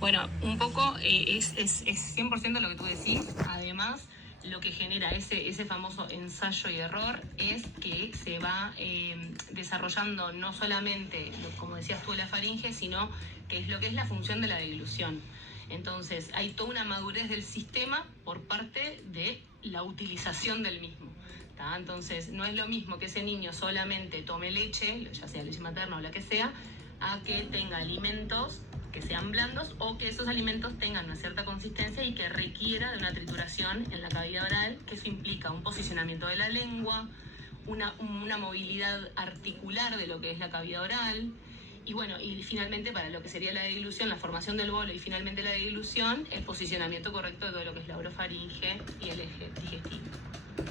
Bueno, un poco es 100% lo que tú decís. Además, lo que genera ese famoso ensayo y error es que se va desarrollando no solamente, como decías tú, la faringe, sino que es lo que es la función de la deglución. Entonces, hay toda una madurez del sistema por parte de la utilización del mismo. ¿Tá? Entonces, no es lo mismo que ese niño solamente tome leche, ya sea leche materna o la que sea, a que tenga alimentos que sean blandos o que esos alimentos tengan una cierta consistencia y que requiera de una trituración en la cavidad oral, que eso implica un posicionamiento de la lengua, una movilidad articular de lo que es la cavidad oral, y bueno, y finalmente para lo que sería la deglución, la formación del bolo y finalmente la deglución, el posicionamiento correcto de todo lo que es la orofaringe y el eje digestivo.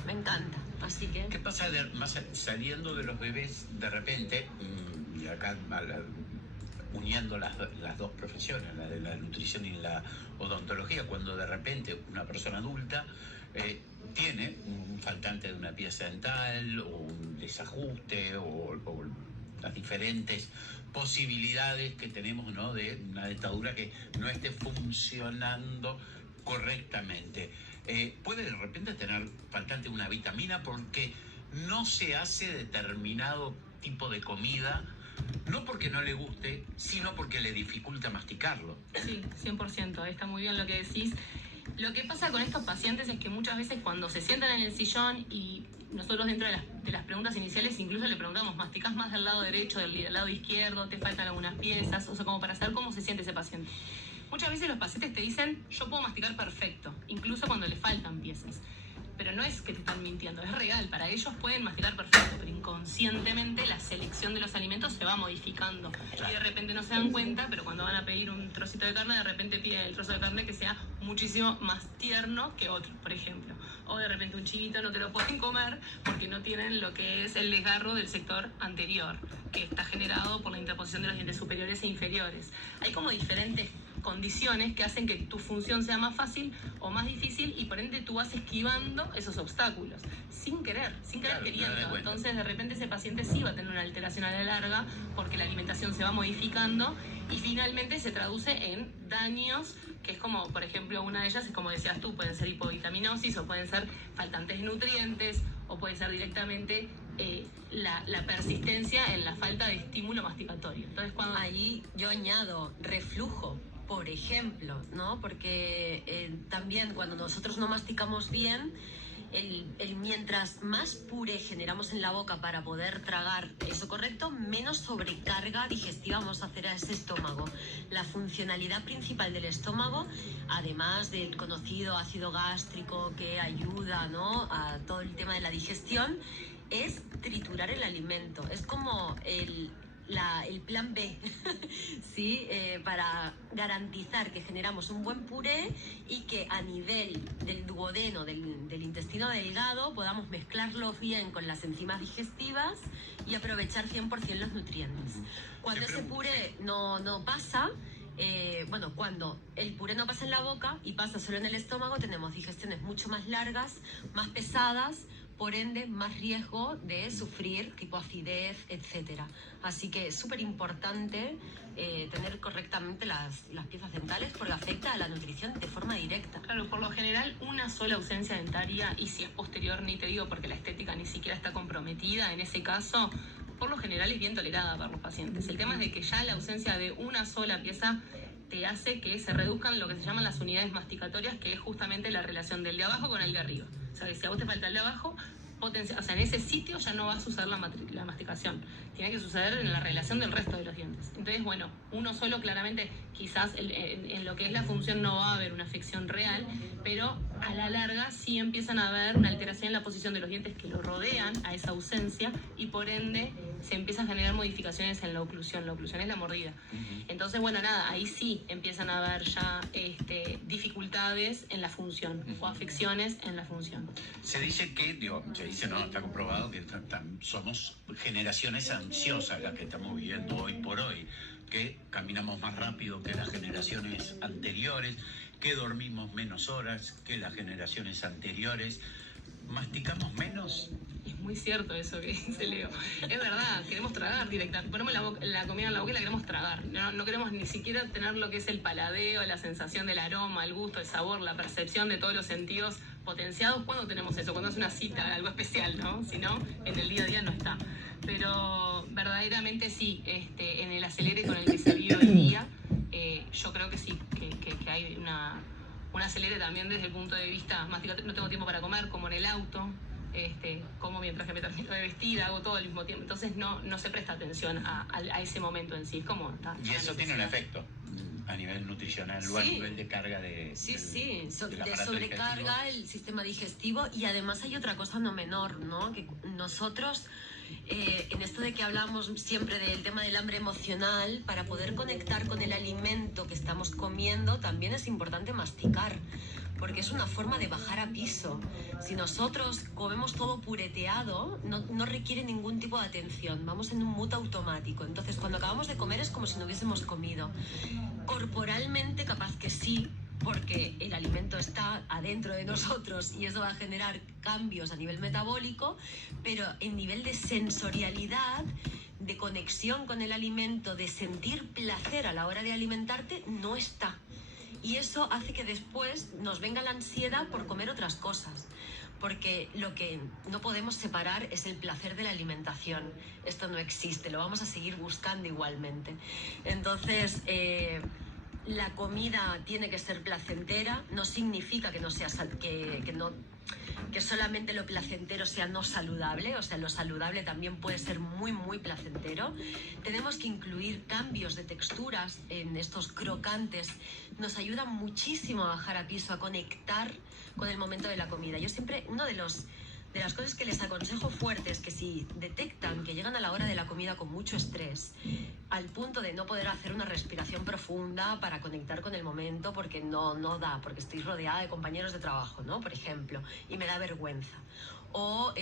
Me encanta, así que... ¿Qué pasa más saliendo de los bebés de repente, y acá uniendo las dos profesiones, la de la nutrición y la odontología, cuando de repente una persona adulta tiene un faltante de una pieza dental o un desajuste o las diferentes posibilidades que tenemos, ¿no?, de una dentadura que no esté funcionando correctamente? Puede de repente tener faltante una vitamina porque no se hace determinado tipo de comida, no porque no le guste, sino porque le dificulta masticarlo. Sí, 100%, está muy bien lo que decís. Lo que pasa con estos pacientes es que muchas veces cuando se sientan en el sillón y nosotros dentro de las preguntas iniciales incluso le preguntamos, ¿masticás más del lado derecho, del lado izquierdo? ¿Te faltan algunas piezas? O sea, como para saber cómo se siente ese paciente. Muchas veces los pacientes te dicen, yo puedo masticar perfecto, incluso cuando le faltan piezas. Pero no es que te están mintiendo, es real. Para ellos pueden masticar perfecto, pero inconscientemente la selección de los alimentos se va modificando. Y de repente no se dan cuenta, pero cuando van a pedir un trocito de carne, de repente piden el trozo de carne que sea muchísimo más tierno que otro, por ejemplo. O de repente un chivito no te lo pueden comer porque no tienen lo que es el desgarro del sector anterior, que está generado por la interposición de los dientes superiores e inferiores. Hay como diferentes condiciones que hacen que tu función sea más fácil o más difícil y por ende tú vas esquivando esos obstáculos sin querer claro, queriendo. Entonces de repente ese paciente sí va a tener una alteración a la larga porque la alimentación se va modificando y finalmente se traduce en daños, que es como, por ejemplo, una de ellas es como decías tú, pueden ser hipovitaminosis o pueden ser faltantes de nutrientes o puede ser directamente la persistencia en la falta de estímulo masticatorio. Entonces cuando... Ahí yo añado reflujo, por ejemplo, ¿no? Porque también cuando nosotros no masticamos bien, mientras más puré generamos en la boca para poder tragar eso correcto, menos sobrecarga digestiva vamos a hacer a ese estómago. La funcionalidad principal del estómago, además del conocido ácido gástrico que ayuda, ¿no?, a todo el tema de la digestión, es triturar el alimento. Es como el plan B, ¿sí? Para garantizar que generamos un buen puré y que a nivel del duodeno, del intestino delgado, podamos mezclarlo bien con las enzimas digestivas y aprovechar 100% los nutrientes. Cuando ese puré no pasa, cuando el puré no pasa en la boca y pasa solo en el estómago, tenemos digestiones mucho más largas, más pesadas, por ende más riesgo de sufrir tipo acidez, etcétera. Así que es súper importante tener correctamente las piezas dentales porque afecta a la nutrición de forma directa. Claro, por lo general una sola ausencia dentaria, y si es posterior ni te digo porque la estética ni siquiera está comprometida en ese caso, por lo general es bien tolerada para los pacientes. El tema es de que ya la ausencia de una sola pieza te hace que se reduzcan lo que se llaman las unidades masticatorias, que es justamente la relación del de abajo con el de arriba. O sea, que si a vos te falta el de abajo, en ese sitio ya no va a suceder la masticación. Tiene que suceder en la relación del resto de los dientes. Entonces, bueno, uno solo claramente, quizás en lo que es la función no va a haber una afección real, pero a la larga sí empiezan a haber una alteración en la posición de los dientes que lo rodean a esa ausencia y por ende se empiezan a generar modificaciones en la oclusión. La oclusión es la mordida. Entonces, bueno, nada, ahí sí empiezan a haber ya dificultades en la función o afecciones en la función. Se dice que, se dice, no, está comprobado que somos generaciones ansiosas las que estamos viviendo hoy por hoy, que caminamos más rápido que las generaciones anteriores, que dormimos menos horas que las generaciones anteriores, masticamos menos. muy cierto eso que dice Leo. Es verdad, queremos tragar directamente. Ponemos la comida en la boca y la queremos tragar. No queremos ni siquiera tener lo que es el paladeo, la sensación del aroma, el gusto, el sabor, la percepción de todos los sentidos potenciados. ¿Cuándo tenemos eso? Cuando es una cita, algo especial, ¿no? Si no, en el día a día no está. Pero verdaderamente sí, en el acelere con el que se vive hoy día, yo creo que sí, que hay un acelere también desde el punto de vista, más no tengo tiempo para comer, como en el auto, como mientras que me termino de vestir, hago todo al mismo tiempo. Entonces no se presta atención a ese momento en sí. Es como... Y eso tiene un efecto a nivel nutricional o a nivel de carga de... de sobrecarga el sistema digestivo. Y además hay otra cosa no menor, ¿no? Que nosotros... en esto de que hablamos siempre del tema del hambre emocional, para poder conectar con el alimento que estamos comiendo, también es importante masticar, porque es una forma de bajar a piso. Si nosotros comemos todo pureteado, no requiere ningún tipo de atención, vamos en un mood automático. Entonces, cuando acabamos de comer es como si no hubiésemos comido. Corporalmente, capaz que sí, porque el alimento está adentro de nosotros y eso va a generar cambios a nivel metabólico, pero en nivel de sensorialidad, de conexión con el alimento, de sentir placer a la hora de alimentarte, no está. Y eso hace que después nos venga la ansiedad por comer otras cosas, porque lo que no podemos separar es el placer de la alimentación. Esto no existe, lo vamos a seguir buscando igualmente. Entonces... la comida tiene que ser placentera, no significa que no sea que solamente lo placentero sea no saludable, o sea, lo saludable también puede ser muy, muy placentero. Tenemos que incluir cambios de texturas en estos crocantes, nos ayuda muchísimo a bajar a piso, a conectar con el momento de la comida. Yo siempre, de las cosas que les aconsejo fuerte es que si detectan que llegan a la hora de la comida con mucho estrés, al punto de no poder hacer una respiración profunda para conectar con el momento, porque no da, porque estoy rodeada de compañeros de trabajo, ¿no? Por ejemplo, y me da vergüenza. O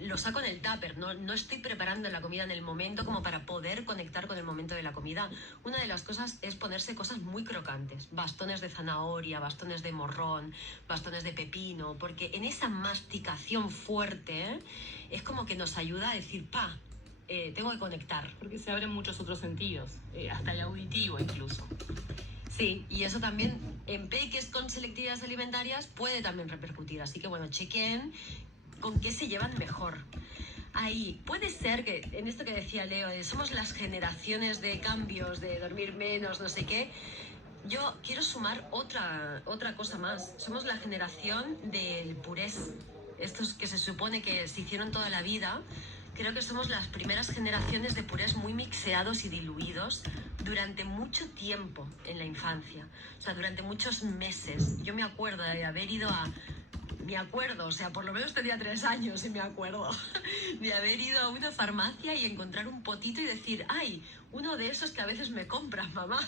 lo saco en el tupper, no estoy preparando la comida en el momento como para poder conectar con el momento de la comida. Una de las cosas es ponerse cosas muy crocantes, bastones de zanahoria, bastones de morrón, bastones de pepino, porque en esa masticación fuerte es como que nos ayuda a decir, tengo que conectar. Porque se abren muchos otros sentidos, hasta el auditivo incluso. Sí, y eso también en peques con selectividades alimentarias puede también repercutir. Así que bueno, chequen con qué se llevan mejor. Ahí puede ser que, en esto que decía Leo, somos las generaciones de cambios, de dormir menos, no sé qué. Yo quiero sumar otra cosa más. Somos la generación del purés. Estos que se supone que se hicieron toda la vida. Creo que somos las primeras generaciones de purés muy mixeados y diluidos durante mucho tiempo en la infancia. O sea, durante muchos meses. Yo me acuerdo de haber ido o sea, por lo menos tenía 3 años y me acuerdo de haber ido a una farmacia y encontrar un potito y decir, ¡ay! Uno de esos que a veces me compras, mamá.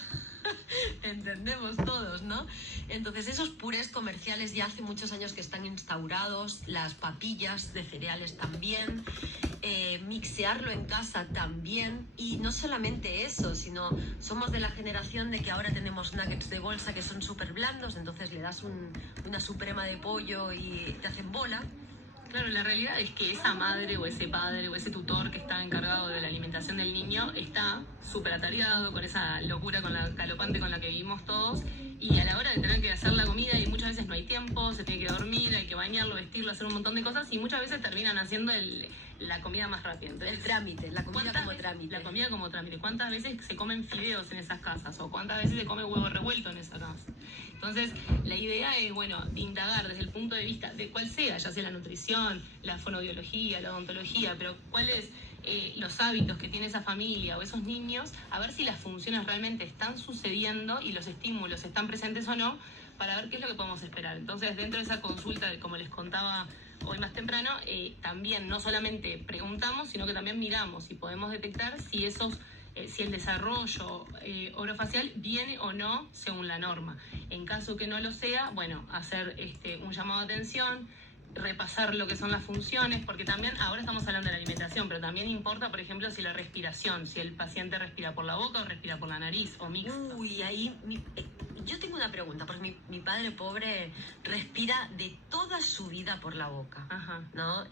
Entendemos todos, ¿no? Entonces esos purés comerciales ya hace muchos años que están instaurados, las papillas de cereales también, mixearlo en casa también, y no solamente eso, sino somos de la generación de que ahora tenemos nuggets de bolsa que son súper blandos, entonces le das una suprema de pollo y te hacen bola. Claro, la realidad es que esa madre o ese padre o ese tutor que está encargado de la alimentación del niño está súper atareado con esa locura, con la galopante con la que vivimos todos, y a la hora de tener que hacer la comida y muchas veces no hay tiempo, se tiene que dormir, hay que bañarlo, vestirlo, hacer un montón de cosas, y muchas veces terminan haciendo la comida más rápida. Entonces, el trámite, la comida como trámite. La comida como trámite. ¿Cuántas veces se comen fideos en esas casas? ¿O cuántas veces se come huevo revuelto en esa casa? Entonces, la idea es, bueno, indagar desde el punto de vista de cuál sea, ya sea la nutrición, la fonoaudiología, la odontología, pero cuáles los hábitos que tiene esa familia o esos niños, a ver si las funciones realmente están sucediendo y los estímulos están presentes o no, para ver qué es lo que podemos esperar. Entonces, dentro de esa consulta, como les contaba hoy más temprano, también no solamente preguntamos, sino que también miramos y podemos detectar si si el desarrollo orofacial viene o no según la norma. En caso que no lo sea, bueno, hacer un llamado de atención, repasar lo que son las funciones, porque también ahora estamos hablando de la alimentación, pero también importa, por ejemplo, si la respiración, si el paciente respira por la boca o respira por la nariz o mixto. Uy, ahí yo tengo una pregunta, porque mi padre pobre respira de toda su vida por la boca, Ajá. ¿no?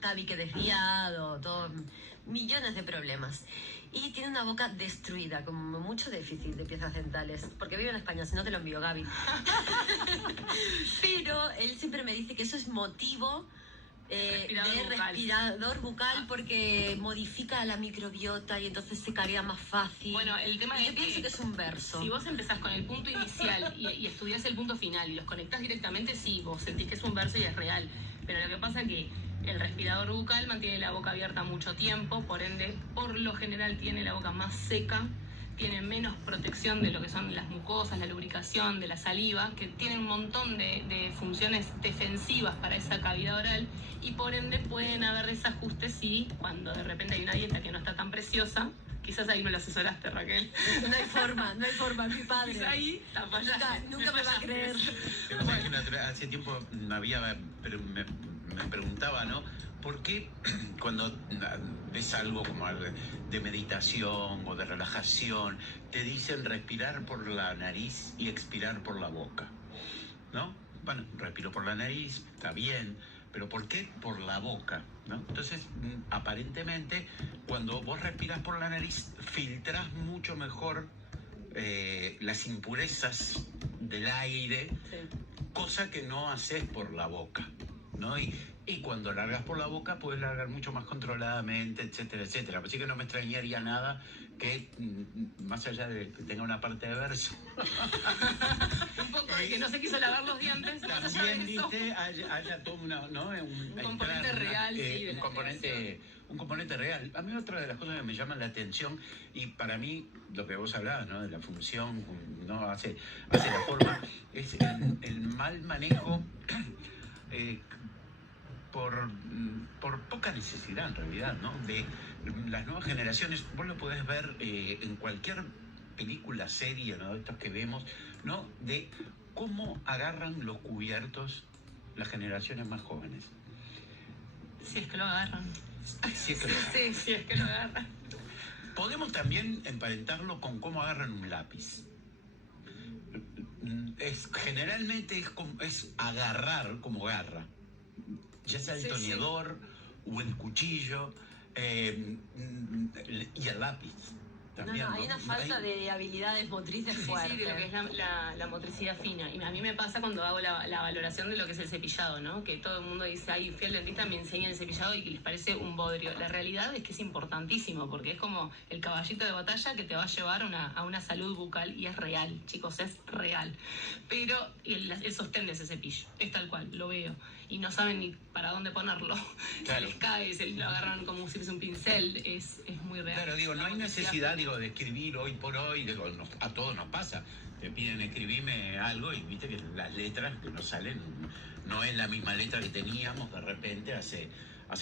Tabique desviado, todo, millones de problemas. Y tiene una boca destruida, con mucho déficit de piezas dentales, porque vive en España, si no te lo envío, Gaby. Pero él siempre me dice que eso es motivo respirador bucal porque modifica la microbiota y entonces se carea más fácil. Bueno, el tema yo pienso que es un verso. Si vos empezás con el punto inicial y estudiás el punto final y los conectás directamente, sí, vos sentís que es un verso y es real. Pero lo que pasa es que el respirador bucal mantiene la boca abierta mucho tiempo, por ende, por lo general tiene la boca más seca, tiene menos protección de lo que son las mucosas, la lubricación, de la saliva, que tiene un montón de funciones defensivas para esa cavidad oral, y por ende pueden haber desajustes si cuando de repente hay una dieta que no está tan preciosa, quizás ahí no lo asesoraste, Raquel. No hay forma, mi padre. Quizás ahí nunca me va a creer. Hace tiempo me preguntaba, ¿no? ¿Por qué cuando ves algo como de meditación o de relajación, te dicen respirar por la nariz y expirar por la boca? ¿No? Bueno, respiro por la nariz, está bien, pero ¿por qué por la boca? ¿No? Entonces, aparentemente, cuando vos respiras por la nariz, filtrás mucho mejor las impurezas del aire, sí, cosa que no haces por la boca, ¿no? Y cuando largas por la boca puedes largar mucho más controladamente, etcétera, etcétera. Así que no me extrañaría nada que, más allá de que tenga una parte de verso, un poco de que no se quiso lavar los dientes, más allá de eso, viste, haya todo un componente real, sí, un componente real. A mí otra de las cosas que me llaman la atención, y para mí lo que vos hablabas, ¿no? De la función, ¿no? hace la forma, es el mal manejo por poca necesidad en realidad, ¿no? De las nuevas generaciones. Vos lo podés ver en cualquier película, serie, ¿no? Estos que vemos, ¿no? De cómo agarran los cubiertos las generaciones más jóvenes. Si es que lo agarran. Si es que lo agarran. Sí, si es que lo agarran. Podemos también emparentarlo con cómo agarran un lápiz. Generalmente es agarrar como garra, ya sea el tornillador o el cuchillo y el lápiz. También, hay una falta de habilidades motrices fuertes. Sí, de lo que es la motricidad fina. Y a mí me pasa cuando hago la valoración de lo que es el cepillado, ¿no? Que todo el mundo dice, ay, fui al dentista, me enseñan el cepillado y que les parece un bodrio. La realidad es que es importantísimo, porque es como el caballito de batalla que te va a llevar a una salud bucal, y es real, chicos, es real. Pero el sostén de ese cepillo es tal cual, lo veo. Y no saben ni para dónde ponerlo. Claro. Se les cae, se lo agarran como si fuese un pincel, es muy real. Claro, digo, no hay necesidad, de escribir hoy por hoy, a todos nos pasa. Te piden escribirme algo y viste que las letras que nos salen no es la misma letra que teníamos de repente hace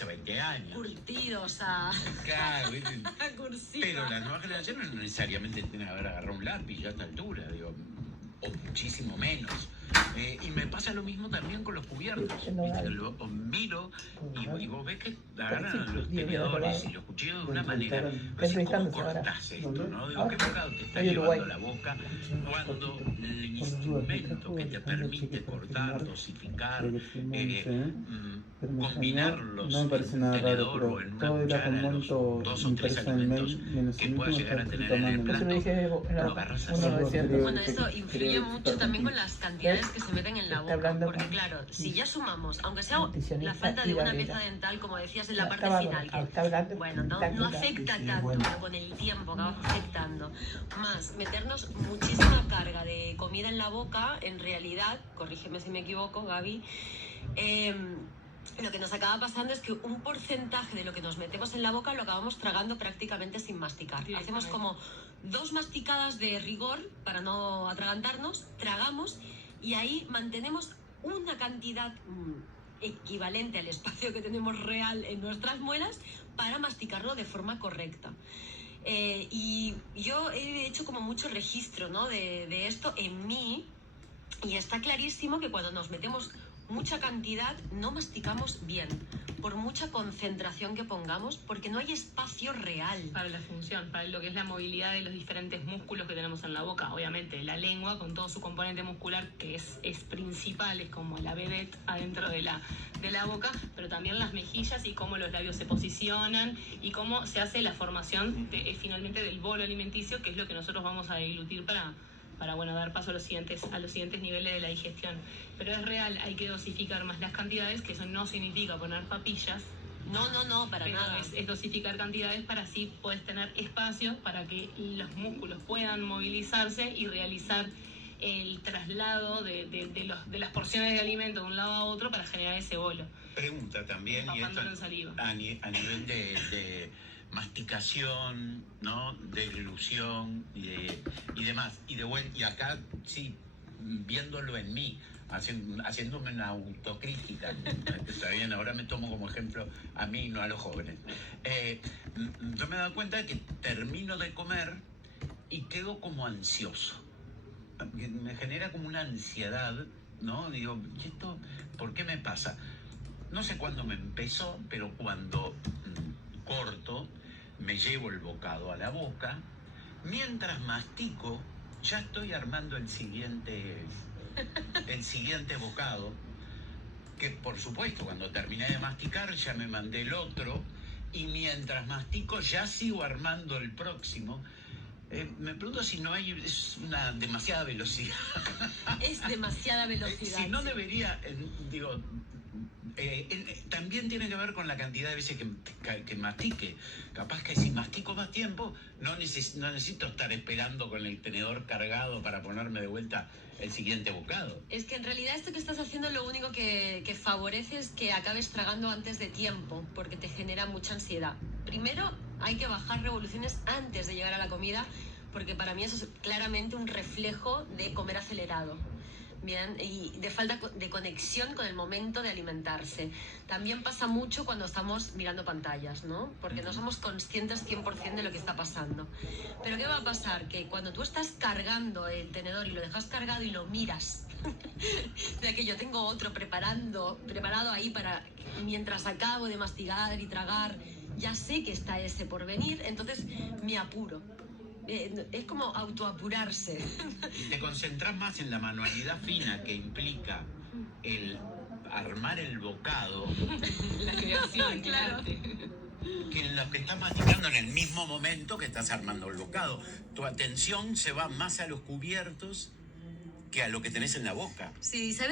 20 años. Curtidos a... Claro, ¿viste? Cursiva. Pero las nuevas generaciones no necesariamente tienen que haber agarrado un lápiz ya a esta altura, digo, o muchísimo menos. Y me pasa lo mismo también con los cubiertos. Lo miro y vos ves que agarran los tenedores y los cuchillos de una manera. ¿Cómo cortás esto? ¿No? Digo, qué bocado te está llevando la boca cuando el instrumento que te permite cortar, dosificar, combinar los tenedor o en una cuchara los 2 o 3 alimentos que puedas llegar a tener en el plato, lo agarras así. Bueno, eso influye mucho también con las cantidades que se meten en la boca, porque claro, si ya sumamos, aunque sea la falta de una pieza dental, como decías en la parte final, que bueno, no afecta tanto, pero con el tiempo acaba afectando, más meternos muchísima carga de comida en la boca, en realidad, corrígeme si me equivoco, Gaby, lo que nos acaba pasando es que un porcentaje de lo que nos metemos en la boca lo acabamos tragando prácticamente sin masticar. Hacemos como 2 masticadas de rigor para no atragantarnos, tragamos y ahí mantenemos una cantidad equivalente al espacio que tenemos real en nuestras muelas para masticarlo de forma correcta. Y yo he hecho como mucho registro, ¿no? de esto en mí, y está clarísimo que cuando nos metemos mucha cantidad no masticamos bien, por mucha concentración que pongamos, porque no hay espacio real. Para la función, para lo que es la movilidad de los diferentes músculos que tenemos en la boca. Obviamente, la lengua, con todo su componente muscular, que es principal, es como la vedette adentro de la boca, pero también las mejillas y cómo los labios se posicionan y cómo se hace la formación finalmente del bolo alimenticio, que es lo que nosotros vamos a deglutir para bueno, dar paso a los siguientes niveles de la digestión. Pero es real, hay que dosificar más las cantidades, que eso no significa poner papillas. No, para pero nada. es dosificar cantidades para así puedes tener espacio para que los músculos puedan movilizarse y realizar el traslado de las porciones de alimento de un lado a otro para generar ese bolo. Pregunta también, y esto En saliva. a nivel de masticación, ¿no? Deglución y demás. Y acá, sí, viéndolo en mí, haciéndome una autocrítica. Está bien, ahora me tomo como ejemplo a mí, no a los jóvenes. Yo me he dado cuenta de que termino de comer y quedo como ansioso. Me genera como una ansiedad, ¿no? Digo, ¿y esto por qué me pasa? No sé cuándo me empezó, pero cuando corto, me llevo el bocado a la boca, mientras mastico, ya estoy armando el siguiente bocado, que por supuesto cuando terminé de masticar ya me mandé el otro, y mientras mastico ya sigo armando el próximo. Me pregunto si no es una demasiada velocidad. Es demasiada velocidad. Si no debería, también tiene que ver con la cantidad de veces que mastique. Capaz que si mastico más tiempo, no necesito estar esperando con el tenedor cargado para ponerme de vuelta el siguiente bocado. Es que en realidad esto que estás haciendo lo único que favorece es que acabes tragando antes de tiempo, porque te genera mucha ansiedad. Primero hay que bajar revoluciones antes de llegar a la comida, porque para mí eso es claramente un reflejo de comer acelerado. Bien, y de falta de conexión con el momento de alimentarse. También pasa mucho cuando estamos mirando pantallas, ¿no? Porque no somos conscientes 100% de lo que está pasando. Pero ¿qué va a pasar? Que cuando tú estás cargando el tenedor y lo dejas cargado y lo miras, de que yo tengo otro preparado ahí para mientras acabo de mastigar y tragar, ya sé que está ese por venir, entonces me apuro. Es como autoapurarse. Te concentras más en la manualidad fina que implica el armar el bocado. La creación, claro. Que en lo que estás masticando en el mismo momento que estás armando el bocado. Tu atención se va más a los cubiertos que a lo que tenés en la boca. Sí, ¿sabes?